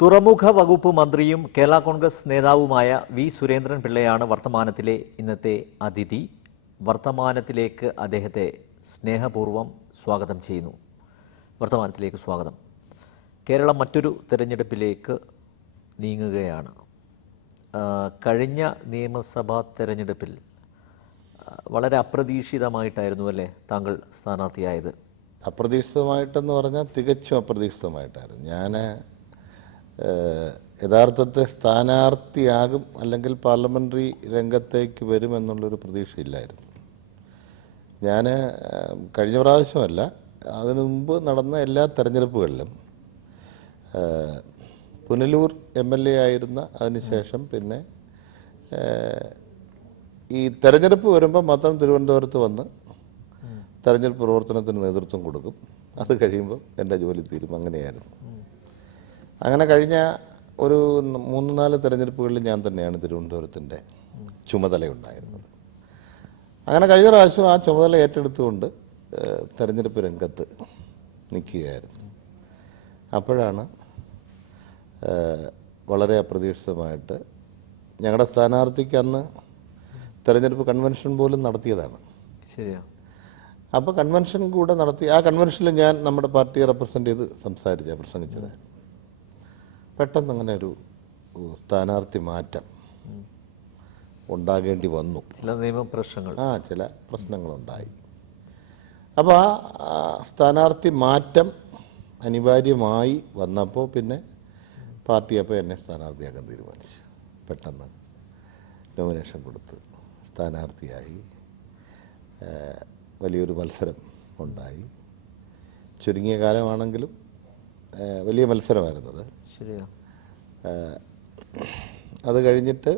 തുറമുഖ വകുപ്പ് മന്ത്രിയും കേരള കോൺഗ്രസ് നേതാവുമായ വി സുരേന്ദ്രൻ പിള്ളയാണ് വർത്തമാനത്തിലെ ഇന്നത്തെ അതിഥി. വർത്തമാനത്തിലേക്ക് അദ്ദേഹത്തെ സ്നേഹപൂർവ്വം സ്വാഗതം ചെയ്യുന്നു. വർത്തമാനത്തിലേക്ക് സ്വാഗതം. കേരളം മറ്റൊരു തെരഞ്ഞെടുപ്പിലേക്ക് നീങ്ങുകയാണ്. കഴിഞ്ഞ നിയമസഭാ തെരഞ്ഞെടുപ്പിൽ വളരെ അപ്രതീക്ഷിതമായിട്ടായിരുന്നു അല്ലേ താങ്കൾ സ്ഥാനാർത്ഥിയായത്? അപ്രതീക്ഷിതമായിട്ടെന്ന് പറഞ്ഞാൽ തികച്ചും അപ്രതീക്ഷിതമായിട്ടായിരുന്നു. ഞാൻ യഥാർത്ഥത്തിൽ സ്ഥാനാർത്ഥിയാകും അല്ലെങ്കിൽ പാർലമെൻ്ററി രംഗത്തേക്ക് വരുമെന്നുള്ളൊരു പ്രതീക്ഷയില്ലായിരുന്നു. ഞാൻ കഴിഞ്ഞ പ്രാവശ്യമല്ല, അതിനു മുമ്പ് നടന്ന എല്ലാ തെരഞ്ഞെടുപ്പുകളിലും പുനലൂർ MLA ആയിരുന്ന അതിനുശേഷം പിന്നെ ഈ തെരഞ്ഞെടുപ്പ് വരുമ്പോൾ മാത്രം തിരുവനന്തപുരത്ത് വന്ന് തെരഞ്ഞെടുപ്പ് പ്രവർത്തനത്തിന് നേതൃത്വം കൊടുക്കും. അത് കഴിയുമ്പോൾ എൻ്റെ ജോലി തീരും. അങ്ങനെയായിരുന്നു. അങ്ങനെ കഴിഞ്ഞ ഒരു 3-4 തെരഞ്ഞെടുപ്പുകളിൽ ഞാൻ തന്നെയാണ് തിരുവനന്തപുരത്തിൻ്റെ ചുമതലയുണ്ടായിരുന്നത്. അങ്ങനെ കഴിഞ്ഞ പ്രാവശ്യം ആ ചുമതല ഏറ്റെടുത്തുകൊണ്ട് തെരഞ്ഞെടുപ്പ് രംഗത്ത് നിൽക്കുകയായിരുന്നു. അപ്പോഴാണ് വളരെ അപ്രതീക്ഷിതമായിട്ട് ഞങ്ങളുടെ സ്ഥാനാർത്ഥിക്ക് അന്ന് തെരഞ്ഞെടുപ്പ് കൺവെൻഷൻ പോലും നടത്തിയതാണ്. ശരിയാ. അപ്പോൾ കൺവെൻഷൻ കൂടെ നടത്തി. ആ കൺവെൻഷനിൽ ഞാൻ നമ്മുടെ പാർട്ടിയെ റെപ്രസെൻ്റ് ചെയ്ത് പ്രസംഗിച്ചതായിരുന്നു. പെട്ടെന്ന് അങ്ങനെ ഒരു സ്ഥാനാർത്ഥി മാറ്റം ഉണ്ടാകേണ്ടി വന്നു. ചില നിയമപ്രശ്നങ്ങൾ ചില പ്രശ്നങ്ങളുണ്ടായി. അപ്പോൾ ആ സ്ഥാനാർത്ഥി മാറ്റം അനിവാര്യമായി വന്നപ്പോൾ പിന്നെ പാർട്ടി അപ്പോൾ എന്നെ സ്ഥാനാർത്ഥിയാക്കാൻ തീരുമാനിച്ചു. പെട്ടെന്ന് നോമിനേഷൻ കൊടുത്ത് സ്ഥാനാർത്ഥിയായി. വലിയൊരു മത്സരം ഉണ്ടായി. ചുരുങ്ങിയ കാലമാണെങ്കിലും വലിയ മത്സരമായിരുന്നത്. ശരിയാ. അത് കഴിഞ്ഞിട്ട്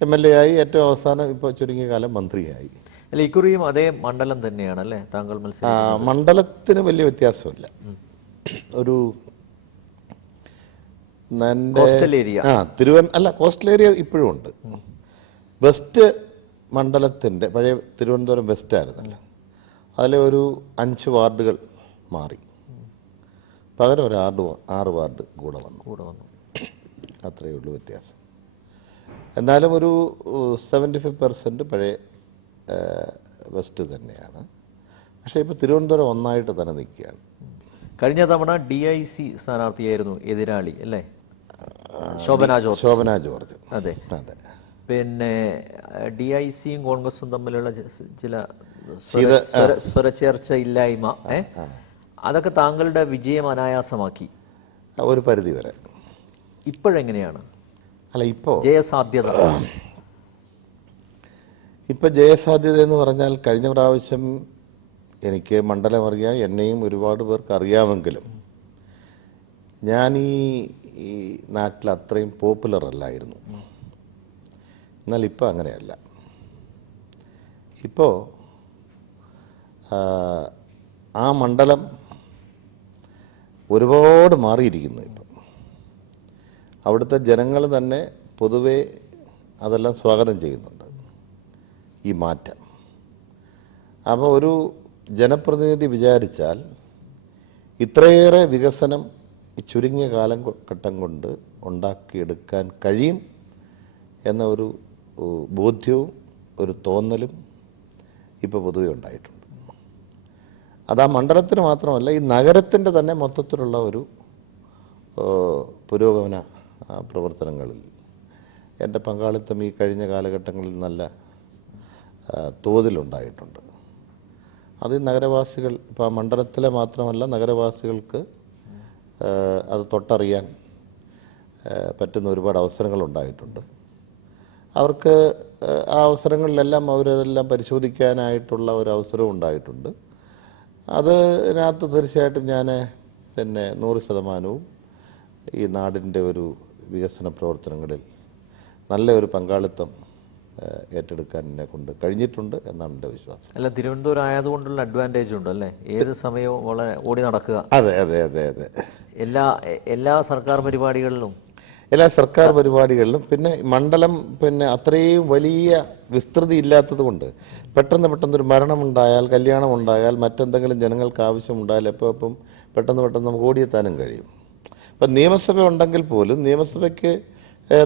MLA ആയി. ഏറ്റവും അവസാനം ഇപ്പോൾ ചുരുങ്ങിയ കാലം മന്ത്രിയായി. അല്ല, ഇക്കുറിയും അതേ മണ്ഡലം തന്നെയാണല്ലേ താങ്കൾ മത്സരിക്കുന്നത്? മണ്ഡലത്തിന് വലിയ വ്യത്യാസമില്ല. ഒരു കോസ്റ്റൽ ഏരിയ ഇപ്പോഴും ഉണ്ട്. വെസ്റ്റ് മണ്ഡലത്തിൻ്റെ പഴയ തിരുവനന്തപുരം വെസ്റ്റ് ആയിരുന്നല്ലോ, അതിലെ ഒരു 5 വാർഡുകൾ മാറി. പകരം ഒരു 6 വാർഡ് കൂടെ വന്നു. അത്രയേ ഉള്ളൂ വ്യത്യാസം. എന്നാലും ഒരു 75% പഴയ വെസ്റ്റ് തന്നെയാണ്. പക്ഷേ ഇപ്പോൾ തിരുവനന്തപുരം ഒന്നായിട്ട് തന്നെ നിൽക്കുകയാണ്. കഴിഞ്ഞ തവണ DIC സ്ഥാനാർത്ഥിയായിരുന്നു എതിരാളി അല്ലേ? ശോഭന ജോർജ്. അതെ. പിന്നെ DICയും കോൺഗ്രസും തമ്മിലുള്ള ചില സ്വരച്ചേർച്ച ഇല്ലായ്മ, അതൊക്കെ താങ്കളുടെ വിജയം അനായാസമാക്കി ഒരു പരിധി വരെ. ഇപ്പോഴെങ്ങനെയാണ് ഇപ്പോൾ ജയസാധ്യത? ഇപ്പം ജയസാധ്യത എന്ന് പറഞ്ഞാൽ കഴിഞ്ഞ പ്രാവശ്യം എനിക്ക് മണ്ഡലം അറിയാം, എന്നെയും ഒരുപാട് പേർക്ക് അറിയാമെങ്കിലും ഞാൻ ഈ നാട്ടിൽ അത്രയും പോപ്പുലർ അല്ലായിരുന്നു. എന്നാൽ ഇപ്പോൾ അങ്ങനെയല്ല. ഇപ്പോൾ ആ മണ്ഡലം ഒരുപാട് മാറിയിരിക്കുന്നു. ഇപ്പം അവിടുത്തെ ജനങ്ങൾ തന്നെ പൊതുവെ അതെല്ലാം സ്വാഗതം ചെയ്യുന്നുണ്ട്, ഈ മാറ്റം. അപ്പോൾ ഒരു ജനപ്രതിനിധി വിചാരിച്ചാൽ ഇത്രയേറെ വികസനം ഈ ചുരുങ്ങിയ കാലഘട്ടം കൊണ്ട് ഉണ്ടാക്കിയെടുക്കാൻ കഴിയും എന്ന ഒരു ബോധ്യവും ഒരു തോന്നലും ഇപ്പോൾ പൊതുവെ ഉണ്ടായിട്ടുണ്ട്. അത് ആ മണ്ഡലത്തിന് മാത്രമല്ല, ഈ നഗരത്തിൻ്റെ തന്നെ മൊത്തത്തിലുള്ള ഒരു പുരോഗമന പ്രവർത്തനങ്ങളിൽ എൻ്റെ പങ്കാളിത്തം ഈ കഴിഞ്ഞ കാലഘട്ടങ്ങളിൽ നല്ല തോതിലുണ്ടായിട്ടുണ്ട്. അത് നഗരവാസികൾ, ഇപ്പോൾ മണ്ഡലത്തിലെ മാത്രമല്ല നഗരവാസികൾക്ക് അത് തൊട്ടറിയാൻ പറ്റുന്ന ഒരുപാട് അവസരങ്ങൾ ഉണ്ടായിട്ടുണ്ട്. അവർക്ക് ആ അവസരങ്ങളിലെല്ലാം അവരതെല്ലാം പരിശോധിക്കാനായിട്ടുള്ള ഒരു അവസരവും ഉണ്ടായിട്ടുണ്ട്. അതിനകത്ത് തീർച്ചയായിട്ടും ഞാൻ 100% ഈ നാടിൻ്റെ ഒരു വികസന പ്രവർത്തനങ്ങളിൽ നല്ല ഒരു പങ്കാളിത്തം ഏറ്റെടുക്കാൻ എന്നെ കൊണ്ട് കഴിഞ്ഞിട്ടുണ്ട് എന്നാണ് എൻ്റെ വിശ്വാസം. അല്ല, തിരുവനന്തപുരം ആയതുകൊണ്ടുള്ള അഡ്വാൻറ്റേജ് ഉണ്ട് അല്ലേ? ഏത് സമയവും വളരെ ഓടി നടക്കുക. അതെ അതെ അതെ അതെ എല്ലാ സർക്കാർ പരിപാടികളിലും പിന്നെ മണ്ഡലം അത്രയും വലിയ വിസ്തൃതി ഇല്ലാത്തത് കൊണ്ട് പെട്ടെന്നൊരു മരണമുണ്ടായാൽ, കല്യാണമുണ്ടായാൽ, മറ്റെന്തെങ്കിലും ജനങ്ങൾക്ക് ആവശ്യമുണ്ടായാൽ എപ്പം പെട്ടെന്ന് നമുക്ക് ഓടിയെത്താനും കഴിയും. ഇപ്പം നിയമസഭ ഉണ്ടെങ്കിൽ പോലും നിയമസഭയ്ക്ക്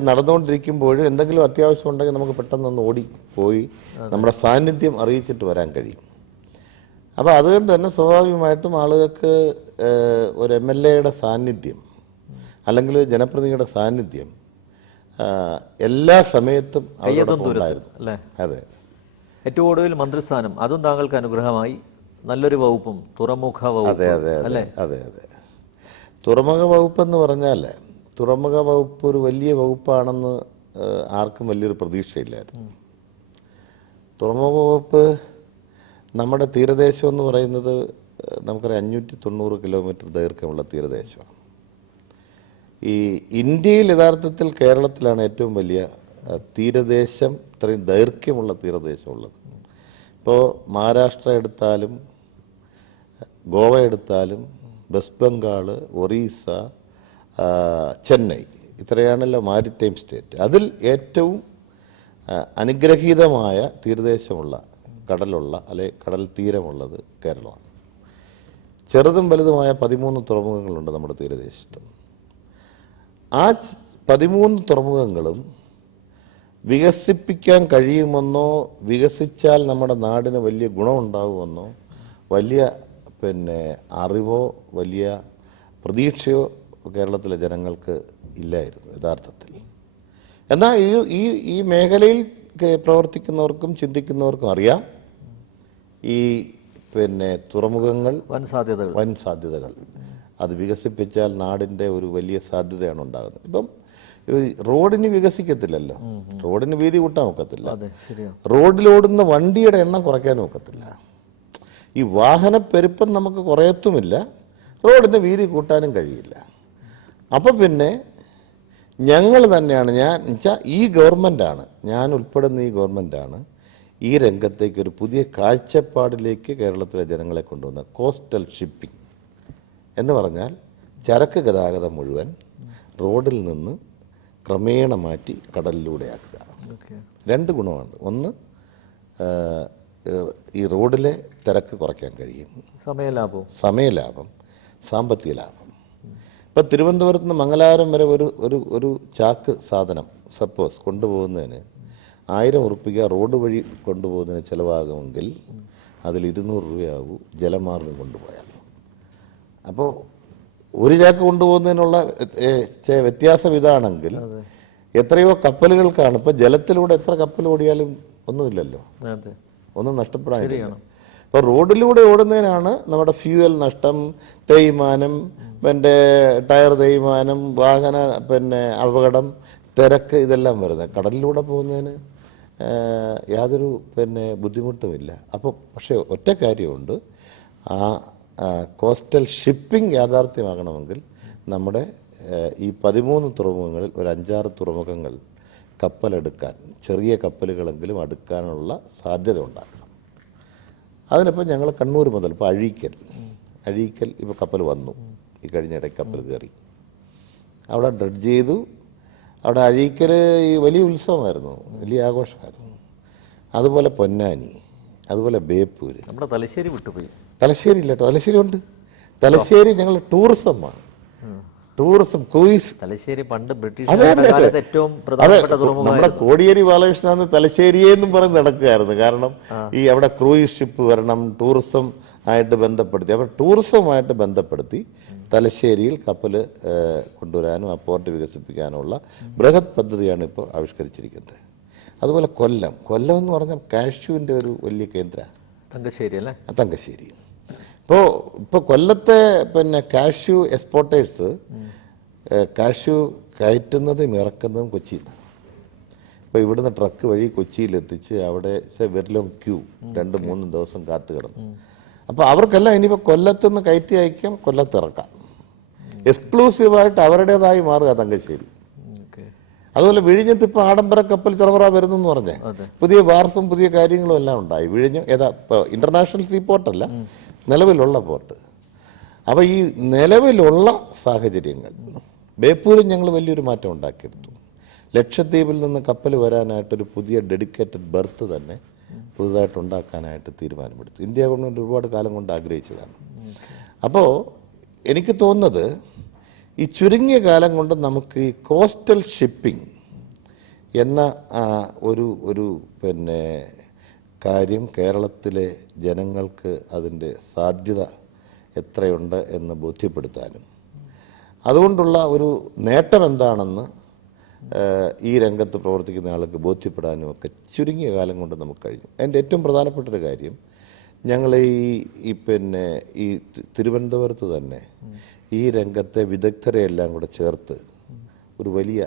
നടന്നുകൊണ്ടിരിക്കുമ്പോഴും എന്തെങ്കിലും അത്യാവശ്യം ഉണ്ടെങ്കിൽ നമുക്ക് പെട്ടെന്നൊന്ന് ഓടിപ്പോയി നമ്മുടെ സാന്നിധ്യം അറിയിച്ചിട്ട് വരാൻ കഴിയും. അപ്പോൾ അതുകൊണ്ട് തന്നെ സ്വാഭാവികമായിട്ടും ആളുകൾക്ക് ഒരു MLAയുടെ സാന്നിധ്യം അല്ലെങ്കിൽ ജനപ്രതിനിധിയുടെ സാന്നിധ്യം എല്ലാ സമയത്തും ഉണ്ടായിരുന്നു. അതെ. ഏറ്റവും ഒടുവിൽ മന്ത്രിസ്ഥാനം, അതും താങ്കൾക്ക് അനുഗ്രഹമായി. നല്ലൊരു വകുപ്പും, തുറമുഖ വകുപ്പ്. അതെ അതെ അതെ അതെ അതെ തുറമുഖ വകുപ്പെന്ന് പറഞ്ഞാൽ തുറമുഖ വകുപ്പ് ഒരു വലിയ വകുപ്പാണെന്ന് ആർക്കും വലിയൊരു പ്രതീക്ഷയില്ലായിരുന്നു. തുറമുഖ വകുപ്പ് നമ്മുടെ തീരദേശം എന്ന് പറയുന്നത് നമുക്കറിയാം 590 കിലോമീറ്റർ ദൈർഘ്യമുള്ള തീരദേശമാണ്. ഈ ഇന്ത്യയിൽ യഥാർത്ഥത്തിൽ കേരളത്തിലാണ് ഏറ്റവും വലിയ തീരദേശം, ഇത്രയും ദൈർഘ്യമുള്ള തീരദേശമുള്ളത്. ഇപ്പോൾ മഹാരാഷ്ട്ര എടുത്താലും ഗോവ എടുത്താലും വെസ്റ്റ് ബംഗാൾ, ഒറീസ, ചെന്നൈ, ഇത്രയാണല്ലോ മാരിടൈം സ്റ്റേറ്റ്. അതിൽ ഏറ്റവും അനുഗ്രഹീതമായ തീരദേശമുള്ള കടലുള്ള കടൽ തീരമുള്ളത് കേരളമാണ്. ചെറുതും വലുതുമായ 13 തുറമുഖങ്ങളുണ്ട് നമ്മുടെ തീരദേശത്ത്. ആ 13 തുറമുഖങ്ങളും വികസിപ്പിക്കാൻ കഴിയുമെന്നോ വികസിച്ചാൽ നമ്മുടെ നാടിന് വലിയ ഗുണമുണ്ടാകുമെന്നോ വലിയ അറിവോ വലിയ പ്രതീക്ഷയോ കേരളത്തിലെ ജനങ്ങൾക്ക് ഇല്ലായിരുന്നു യഥാർത്ഥത്തിൽ. എന്നാൽ ഈ മേഖലയിൽ പ്രവർത്തിക്കുന്നവർക്കും ചിന്തിക്കുന്നവർക്കും അറിയാം ഈ തുറമുഖങ്ങൾ വൻ സാധ്യതകൾ അത് വികസിപ്പിച്ചാൽ നാടിൻ്റെ ഒരു വലിയ സാധ്യതയാണ് ഉണ്ടാകുന്നത്. ഇപ്പം റോഡിന് വികസിക്കത്തില്ലല്ലോ, റോഡിന് വീതി കൂട്ടാൻ ഒക്കത്തില്ല, റോഡിലോടുന്ന വണ്ടിയുടെ എണ്ണം കുറയ്ക്കാനും ഒക്കത്തില്ല, ഈ വാഹനപ്പെരുപ്പം നമുക്ക് കുറയത്തുമില്ല, റോഡിന് വീതി കൂട്ടാനും കഴിയില്ല. അപ്പം ഞങ്ങൾ തന്നെയാണ്, ഈ ഗവൺമെൻറ്റാണ്, ഞാൻ ഉൾപ്പെടുന്ന ഈ ഗവൺമെൻറ്റാണ് ഈ രംഗത്തേക്ക് ഒരു പുതിയ കാഴ്ചപ്പാടിലേക്ക് കേരളത്തിലെ ജനങ്ങളെ കൊണ്ടുവന്ന കോസ്റ്റൽ ഷിപ്പിംഗ് എന്ന് പറഞ്ഞാൽ ചരക്ക് ഗതാഗതം മുഴുവൻ റോഡിൽ നിന്ന് ക്രമേണ മാറ്റി കടലിലൂടെ ആക്കുക. 2 ഗുണമാണ്. ഒന്ന്, ഈ റോഡിലെ തിരക്ക് കുറയ്ക്കാൻ കഴിയും, സമയലാഭം, സാമ്പത്തിക ലാഭം. ഇപ്പം തിരുവനന്തപുരത്ത് നിന്ന് മംഗലാപുരം വരെ ഒരു ചാക്ക് സാധനം സപ്പോസ് കൊണ്ടുപോകുന്നതിന് 1000 ഉറുപ്പിക റോഡ് വഴി കൊണ്ടുപോകുന്നതിന് ചിലവാകുമെങ്കിൽ അതിൽ 200 രൂപയാവും ജലമാർഗം കൊണ്ടുപോയാൽ. അപ്പോൾ ഒരു ചാക്ക് കൊണ്ടുപോകുന്നതിനുള്ള വ്യത്യാസം ഇതാണെങ്കിൽ എത്രയോ കപ്പലുകൾക്കാണ് ഇപ്പം ജലത്തിലൂടെ എത്ര കപ്പൽ ഓടിയാലും ഒന്നുമില്ലല്ലോ, ഒന്നും നഷ്ടപ്പെടാനില്ല. അപ്പോൾ റോഡിലൂടെ ഓടുന്നതിനാണ് നമ്മുടെ ഫ്യൂവൽ നഷ്ടം, തേയ്മാനം, ടയർ തേയ്മാനം, വാഹന അപകടം, തിരക്ക്, ഇതെല്ലാം വരുന്നത്. കടലിലൂടെ പോകുന്നതിന് യാതൊരു ബുദ്ധിമുട്ടുമില്ല. അപ്പോൾ പക്ഷേ ഒറ്റ കാര്യമുണ്ട്, ആ കോസ്റ്റൽ ഷിപ്പിംഗ് യാഥാർത്ഥ്യമാകണമെങ്കിൽ നമ്മുടെ ഈ 13 തുറമുഖങ്ങളിൽ ഒരു 5-6 തുറമുഖങ്ങൾ കപ്പലെടുക്കാൻ, ചെറിയ കപ്പലുകളെങ്കിലും അടുക്കാനുള്ള സാധ്യത ഉണ്ടാക്കണം. അതിനിപ്പോൾ ഞങ്ങൾ കണ്ണൂർ മുതൽ ഇപ്പോൾ അഴീക്കൽ ഇപ്പോൾ കപ്പൽ വന്നു, ഈ കഴിഞ്ഞിടയ്ക്ക് കപ്പൽ കയറി അവിടെ ഡ്രഡ്ജ് ചെയ്തു. അവിടെ അഴീക്കൽ ഈ വലിയ ഉത്സവമായിരുന്നു, വലിയ ആഘോഷമായിരുന്നു. അതുപോലെ പൊന്നാനി, അതുപോലെ ബേപ്പൂര്. നമ്മുടെ തലശ്ശേരി വിട്ടുപോയി. തലശ്ശേരി ഇല്ല, തലശ്ശേരി ഉണ്ട്. തലശ്ശേരി ഞങ്ങൾ ടൂറിസമാണ്, ടൂറിസം ക്രൂയിസ്. തലശ്ശേരി പണ്ട് ബ്രിട്ടീഷ് ഏറ്റവും പ്രധാനപ്പെട്ട തുറമുഖം. നമ്മുടെ കോടിയേരി ബാലകൃഷ്ണൻ തലശ്ശേരിയെന്നും പറഞ്ഞ് നടക്കുകയായിരുന്നു. കാരണം ഈ അവിടെ ക്രൂയിസ് ഷിപ്പ് വരണം, ടൂറിസം ആയിട്ട് ബന്ധപ്പെടുത്തി. അപ്പോൾ ടൂറിസവുമായിട്ട് ബന്ധപ്പെടുത്തി തലശ്ശേരിയിൽ കപ്പൽ കൊണ്ടുവരാനും ആ പോർട്ട് വികസിപ്പിക്കാനുമുള്ള ബൃഹത് പദ്ധതിയാണ് ഇപ്പോൾ ആവിഷ്കരിച്ചിരിക്കുന്നത്. അതുപോലെ കൊല്ലം എന്ന് പറഞ്ഞാൽ കാഷ്യൂവിൻ്റെ ഒരു വലിയ കേന്ദ്രമാണ്. തങ്കശ്ശേരി അല്ലേ? തങ്കശ്ശേരി. ഇപ്പോൾ കൊല്ലത്തെ കാഷ്യൂ എക്സ്പോർട്ടേഴ്സ് കാഷ്യൂ കയറ്റുന്നതും ഇറക്കുന്നതും കൊച്ചിയിൽ നിന്നാണ്. ഇപ്പോൾ ഇവിടുന്ന് ട്രക്ക് വഴി കൊച്ചിയിലെത്തിച്ച് അവിടെ വെരിലോങ് ക്യൂ 2-3 ദിവസം കാത്തു കിടന്നു. അപ്പോൾ അവർക്കെല്ലാം ഇനിയിപ്പോൾ കൊല്ലത്തുനിന്ന് കയറ്റി അയക്കാം, കൊല്ലത്ത് ഇറക്കാം. എക്സ്ക്ലൂസീവായിട്ട് അവരുടേതായി മാറുക തങ്കശ്ശേരി. അതുപോലെ വിഴിഞ്ഞത്ത് ഇപ്പോൾ ആഡംബര കപ്പൽ ചെറുപറ വരുന്നു എന്ന് പറഞ്ഞേ, പുതിയ വാർപ്പും പുതിയ കാര്യങ്ങളും എല്ലാം ഉണ്ടായി. വിഴിഞ്ഞം ഇപ്പോൾ ഇന്റർനാഷണൽ സീ പോർട്ടല്ല, നിലവിലുള്ള പോർട്ട്. അപ്പോൾ ഈ നിലവിലുള്ള സാഹചര്യങ്ങൾ ബേപ്പൂരിൽ ഞങ്ങൾ വലിയൊരു മാറ്റം ഉണ്ടാക്കിയെടുത്തു. ലക്ഷദ്വീപിൽ നിന്ന് കപ്പൽ വരാനായിട്ടൊരു പുതിയ ഡെഡിക്കേറ്റഡ് ബെർത്ത് തന്നെ പുതുതായിട്ട് ഉണ്ടാക്കാനായിട്ട് തീരുമാനമെടുത്തു. ഇന്ത്യ ഗവൺമെൻറ് ഒരുപാട് കാലം കൊണ്ട് ആഗ്രഹിച്ചതാണ്. അപ്പോൾ എനിക്ക് തോന്നുന്നത് ഈ ചുരുങ്ങിയ കാലം കൊണ്ട് നമുക്ക് ഈ കോസ്റ്റൽ ഷിപ്പിംഗ് എന്ന ഒരു കാര്യം കേരളത്തിലെ ജനങ്ങൾക്ക് അതിൻ്റെ സാധ്യത എത്രയുണ്ട് എന്ന് ബോധ്യപ്പെടുത്താനും അതുകൊണ്ടുള്ള ഒരു നേട്ടം എന്താണെന്ന് ഈ രംഗത്ത് പ്രവർത്തിക്കുന്ന ആൾക്ക് ബോധ്യപ്പെടാനും ഒക്കെ ചുരുങ്ങിയ കാലം കൊണ്ട് നമുക്ക് കഴിഞ്ഞു. അതിൻ്റെ ഏറ്റവും പ്രധാനപ്പെട്ടൊരു കാര്യം, ഞങ്ങൾ ഈ തിരുവനന്തപുരത്ത് തന്നെ ഈ രംഗത്തെ വിദഗ്ധരെ എല്ലാം കൂടെ ചേർത്ത് ഒരു വലിയ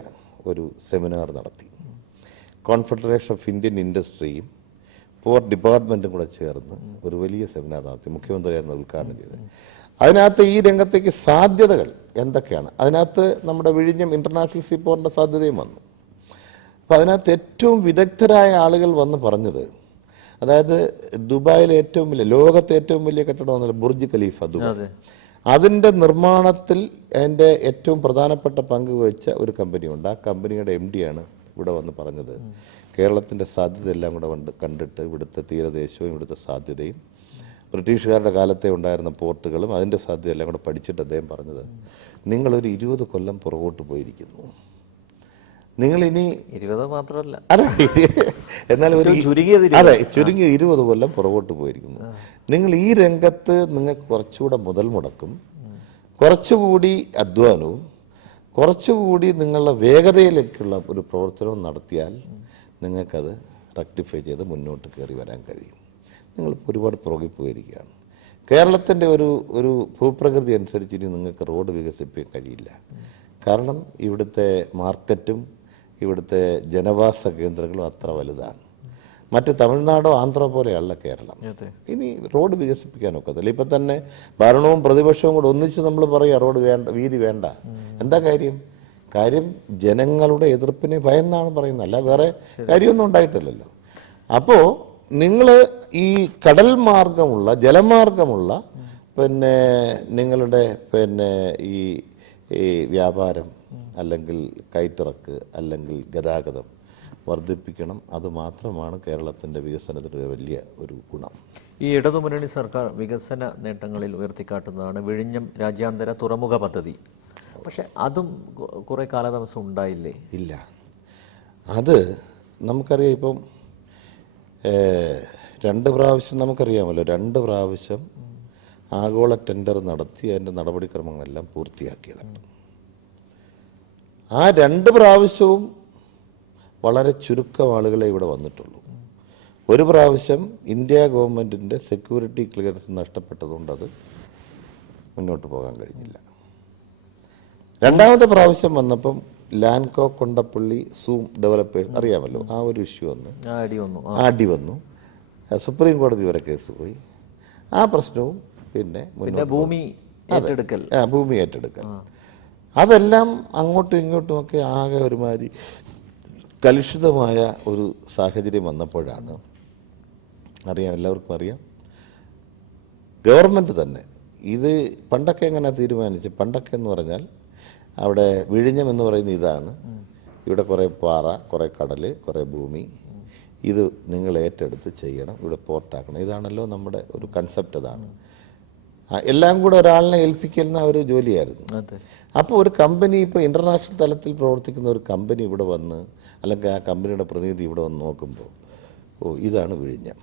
ഒരു സെമിനാർ നടത്തി. കോൺഫെഡറേഷൻ ഓഫ് ഇന്ത്യൻ ഇൻഡസ്ട്രിയും പോർട്ട് ഡിപ്പാർട്ട്മെൻറ്റും കൂടെ ചേർന്ന് ഒരു വലിയ സെമിനാർ നടത്തി. മുഖ്യമന്ത്രിയായിരുന്നു ഉദ്ഘാടനം ചെയ്തത്. അതിനകത്ത് ഈ രംഗത്തേക്ക് സാധ്യതകൾ എന്തൊക്കെയാണ്, അതിനകത്ത് നമ്മുടെ വിഴിഞ്ഞം ഇന്റർനാഷണൽ സീ പോർട്ടിൻ്റെ സാധ്യതയും വന്നു. അപ്പം അതിനകത്ത് ഏറ്റവും വിദഗ്ധരായ ആളുകൾ വന്ന് പറഞ്ഞത്, അതായത് ദുബായിലെ ഏറ്റവും വലിയ, ലോകത്തെ ഏറ്റവും വലിയ കെട്ടിടം വന്നത് ബുർജ് ഖലീഫ ദുബായ്, അതിൻ്റെ നിർമ്മാണത്തിൽ അതിൻ്റെ ഏറ്റവും പ്രധാനപ്പെട്ട പങ്ക് വഹിച്ച ഒരു കമ്പനിയുണ്ട്. ആ കമ്പനിയുടെ MD ആണ് ഇവിടെ വന്ന് പറഞ്ഞത്, കേരളത്തിൻ്റെ സാധ്യത എല്ലാം കൂടെ കണ്ടിട്ട് ഇവിടുത്തെ തീരദേശവും ഇവിടുത്തെ സാധ്യതയും ബ്രിട്ടീഷുകാരുടെ കാലത്തെ ഉണ്ടായിരുന്ന പോർട്ടുകളും അതിൻ്റെ സാധ്യത എല്ലാം കൂടെ പഠിച്ചിട്ട് അദ്ദേഹം പറഞ്ഞത്, നിങ്ങളൊരു 20 കൊല്ലം പുറകോട്ട് പോയിരിക്കുന്നു. നിങ്ങളിനി 20 മാത്രമല്ല, അതെ, എന്നാൽ ഒരു അതെ ചുരുങ്ങിയ 20 കൊല്ലം പുറകോട്ട് പോയിരിക്കുന്നു. നിങ്ങൾ ഈ രംഗത്ത് നിങ്ങൾക്ക് കുറച്ചുകൂടെ മുതൽ മുടക്കും, കുറച്ചുകൂടി അധ്വാനവും കുറച്ചുകൂടി നിങ്ങളുടെ വേഗതയിലേക്കുള്ള ഒരു പ്രവർത്തനവും നടത്തിയാൽ നിങ്ങൾക്കത് റെക്ടിഫൈ ചെയ്ത് മുന്നോട്ട് കയറി വരാൻ കഴിയും. നിങ്ങളിപ്പോൾ ഒരുപാട് പുറകിൽ പോയിരിക്കുകയാണ്. കേരളത്തിൻ്റെ ഒരു ഭൂപ്രകൃതി അനുസരിച്ച് ഇനി നിങ്ങൾക്ക് റോഡ് വികസിപ്പിക്കാൻ കഴിയില്ല. കാരണം ഇവിടുത്തെ മാർക്കറ്റും ഇവിടുത്തെ ജനവാസ കേന്ദ്രങ്ങളും അത്ര വലുതാണ്. മറ്റ് തമിഴ്നാടോ ആന്ധ്ര പോലെയല്ല കേരളം. ഇനി റോഡ് വികസിപ്പിക്കാൻ ഒക്കത്തില്ല. ഇപ്പം തന്നെ ഭരണവും പ്രതിപക്ഷവും കൂടെ ഒന്നിച്ച് നമ്മൾ പറയുക റോഡ് വേണ്ട, വീതി വേണ്ട. എന്താ കാര്യം ജനങ്ങളുടെ എതിർപ്പിനെ ഭയന്നാണ് പറയുന്നത്, അല്ല വേറെ കാര്യമൊന്നും ഉണ്ടായിട്ടില്ലല്ലോ. അപ്പോൾ നിങ്ങൾ ഈ കടൽ മാർഗമുള്ള, ജലമാർഗമുള്ള നിങ്ങളുടെ ഈ വ്യാപാരം അല്ലെങ്കിൽ കയറ്റിറക്ക് അല്ലെങ്കിൽ ഗതാഗതം വർദ്ധിപ്പിക്കണം. അത് മാത്രമാണ് കേരളത്തിൻ്റെ വികസനത്തിൻ്റെ വലിയ ഒരു ഗുണം. ഈ ഇടതുമുന്നണി സർക്കാർ വികസന നേട്ടങ്ങളിൽ ഉയർത്തിക്കാട്ടുന്നതാണ് വിഴിഞ്ഞം രാജ്യാന്തര തുറമുഖ പദ്ധതി. പക്ഷെ അതും കുറെ കാലതാമസം ഉണ്ടായില്ലേ? ഇല്ല, അത് നമുക്കറിയാം. ഇപ്പം 2 പ്രാവശ്യം നമുക്കറിയാമല്ലോ, 2 പ്രാവശ്യം ആഗോള ടെൻഡർ നടത്തി അതിൻ്റെ നടപടിക്രമങ്ങളെല്ലാം പൂർത്തിയാക്കിയതാണ്. ആ 2 പ്രാവശ്യവും വളരെ ചുരുക്കം ആളുകളെ ഇവിടെ വന്നിട്ടുള്ളൂ. ഒരു പ്രാവശ്യം ഇന്ത്യ ഗവൺമെൻറ്റിൻ്റെ സെക്യൂരിറ്റി ക്ലിയറൻസ് നഷ്ടപ്പെട്ടതുകൊണ്ട് അത് മുന്നോട്ട് പോകാൻ കഴിഞ്ഞില്ല. 2ാമത്തെ പ്രാവശ്യം വന്നപ്പം ലാൻകോ കൊണ്ടപ്പള്ളി സൂം ഡെവലപ്പേഴ്സ് അറിയാമല്ലോ, ആ ഒരു ഇഷ്യൂ വന്നു, അടി വന്നു, സുപ്രീം കോടതി വരെ കേസ് പോയി. ആ പ്രശ്നവും പിന്നെ ഭൂമി ഏറ്റെടുക്കൽ അതെല്ലാം അങ്ങോട്ടും ഇങ്ങോട്ടുമൊക്കെ ആകെ ഒരുമാതിരി കലുഷിതമായ ഒരു സാഹചര്യം വന്നപ്പോഴാണ് എല്ലാവർക്കും അറിയാം, ഗവൺമെൻറ് തന്നെ ഇത് പണ്ടൊക്കെ എങ്ങനെ തീരുമാനിച്ചു. പണ്ടൊക്കെ എന്ന് പറഞ്ഞാൽ അവിടെ വിഴിഞ്ഞം എന്ന് പറയുന്ന ഇതാണ്, ഇവിടെ കുറേ പാറ, കുറേ കടൽ, കുറേ ഭൂമി, ഇത് നിങ്ങൾ ഏറ്റെടുത്ത് ചെയ്യണം, ഇവിടെ പോർട്ടാക്കണം. ഇതാണല്ലോ നമ്മുടെ ഒരു കൺസെപ്റ്റ്. അതാണ് എല്ലാം കൂടെ ഒരാളിനെ ഏൽപ്പിക്കുന്ന ഒരു ജോലിയായിരുന്നു. അപ്പോൾ ഒരു കമ്പനി, ഇപ്പോൾ ഇൻ്റർനാഷണൽ തലത്തിൽ പ്രവർത്തിക്കുന്ന ഒരു കമ്പനി ഇവിടെ വന്ന്, അല്ലെങ്കിൽ ആ കമ്പനിയുടെ പ്രതിനിധി ഇവിടെ വന്ന് നോക്കുമ്പോൾ, ഇതാണ് വിഴിഞ്ഞം,